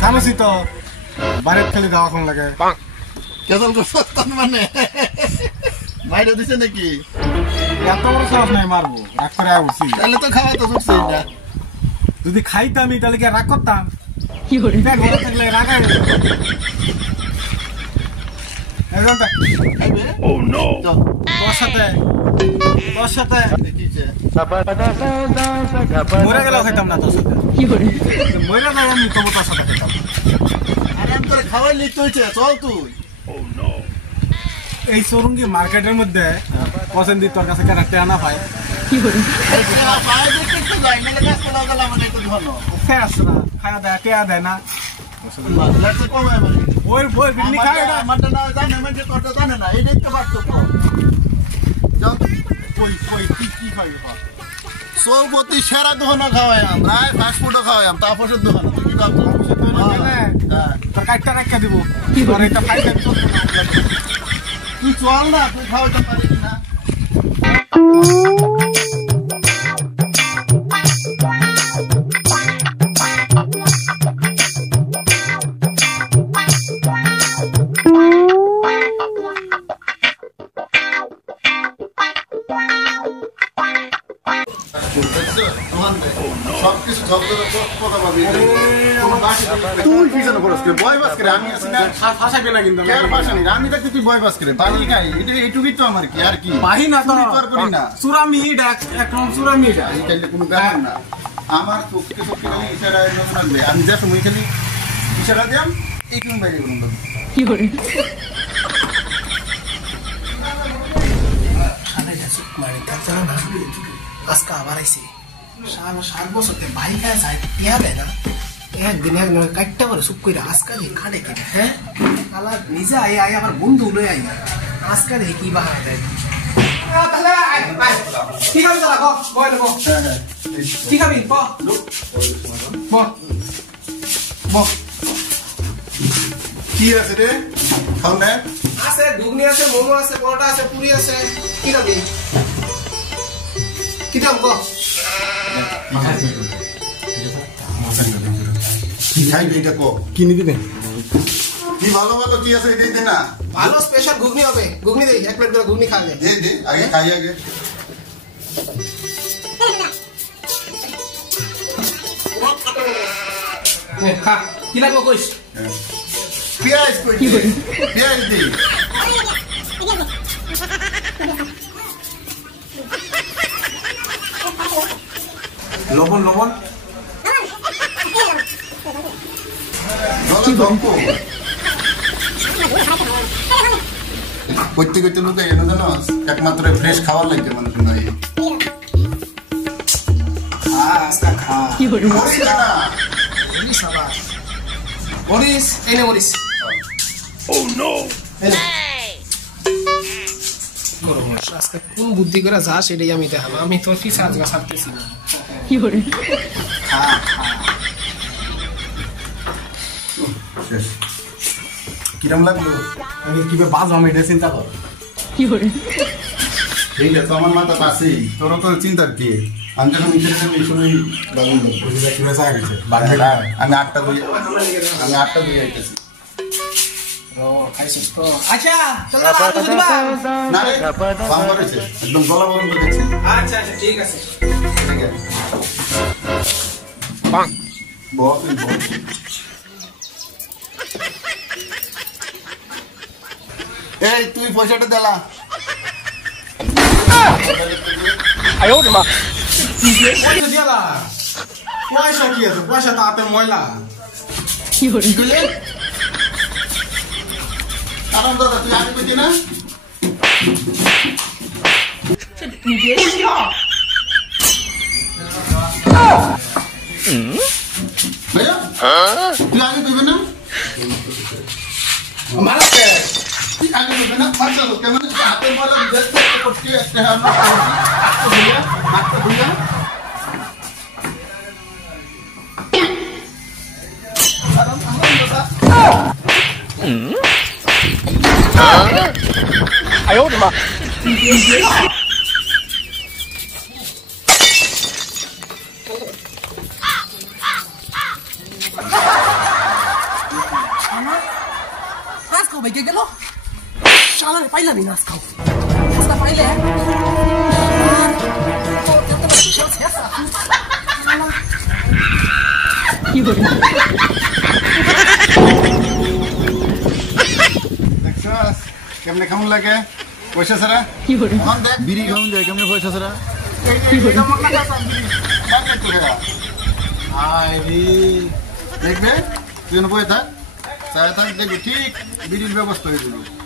থামছি তো বাইরে খেলে গাওয়া কোন লাগে কেবল সত্তন মানে বাইরে দিছে নাকি এত বড় সাহস নাই মারবো রাগ করে উঠছি তাহলে তো খাওয়া তো ছুটছে না যদি খাইতামই তাহলে কি রাগ করতাম কি করে ঘরে থাকলে রাগ হয় Oh no! তোর সাথে মরে গেলেও খাইতাম না তোর সাথে মরে যাই আমি তবু তোর সাথে খেতাম আরাম করে খাওয়াই লিখতে হয়েছে চল তুই এই সরুঙ্গি মার্কেটের মধ্যে পছন্দি তোর কাছে ক্যারেক্টার আনা পায় কি করে খাওয়া দেয় টেয়া দেয় না ওই বই বিন্নি খায় না মারটা না জানে মানে করতে জানে না এই দেখতে পারতো তো যাও কই কি খাইবে সৌপতি সেরা দোকান খাওয়াই আমরা ফাস্ট ফুডও খাওয়াই আমরা তাপসের দোকান তুই কি ভাবছো তোর কাটটা রাখা দিব তোর এটা ফাইল তুই চল না তুই খাওয়াতে পারিস না তুই পিছনে পড়স করে বয় বাস করে আমি আসি না ফাঁসাবে না কিন্তু কেয়ার ফাঁসানি আমি দেখতে তুই বয় বাস করে পানি খাই এটা এইটুকুই তো আমার কি আর কি পাহি না তো আর করি না সুরামি এখন সুরামি এটা এই খাইলে কোনো ব্যাপার না আমার চোখকে খালি ইশারা নতুন আসবে আমি যা সময় খালি ইশারা দিলাম এই কোন বাইরে করুন কি করে আজকে আবার আইসি 7 বছর ভাই খায় যায় ইয়া দেয় না একদিন কাটটা করে সুপ করে আজকা দিয়ে খাটে কিনে হ্যাঁ কালা নিজে আই আই আমার বন্ধু লই আই আজকা দিয়ে কি বাহানা দেয় ঠিক আছে দাদা বয় নেবো ঠিক আছে কি আছে রে খাও না আছে ঘুগনি আছে মোমো আছে পরোটা আছে পুরি আছে কি খাবি কি দাম গো কি খাইবে এটা কো কিনে দিবেন কি ভালো ভালো কি আছে এটা দে না ভালো স্পেশাল ঘুগনি হবে ঘুগনি দেই এক প্লেট করে ঘুগনি খাবে দে আগে খাই আগে খা কি লাগবে কইস পেঁয়াজ কই পেঁয়াজ দে লবণ করতে করতে লোক এনে জানো একমাত্র ফ্রেশ খাওয়ার লাগবে মানুষ নয় কি করে মরিস এই নে মরিস আজকে কোন বুদ্ধি করে যা সেটাই আমি দেখাবো আমি তোর কি সাজ গা ছাড়তেছি না কি করে কিরম লাগলো আমি কিভাবে বাজবো আমি এটা চিন্তা কর কি করে ঠিক আছে আমার মাথা পাশেই তোরও তো চিন্তার কি আমি যখন নিজের এই সময় বাগুন কিভাবে চাই গেছে আমি 8টা দিয়ে আইতেছি আচ্ছা চল না রে বাম করেছে একদম গলা বন্ধ দেখছি আচ্ছা ঠিক আছে ঠিক আছে বাং বহুত এই তুই পয়সাটা দেলা পয়সা কি আছে পয়সা তো হাতে ময়লা কি করে আরাম দাদা তুই আগে পেতি না ভাইয়া তুই আগে পেবে না মারা তুই আগে পেবে না ফাঁসা লোক কেমন হাতে ময়লা করছি একটা হাতটা ধুইয়া নাচ খাও ভাইকে গেল শালারে পাইলামই নাচ খাও নাচটা পাইলে কি করে দেখছস কেমনে কেমন লাগে পয়সা ছাড়া কি করে এখন দেখ বিড়ি খাওন যায় কেমনে পয়সা ছাড়া দেখবে তুই বই থাক চায় থাক দেখবি ঠিক বিড়ির ব্যবস্থা হয়ে যাবে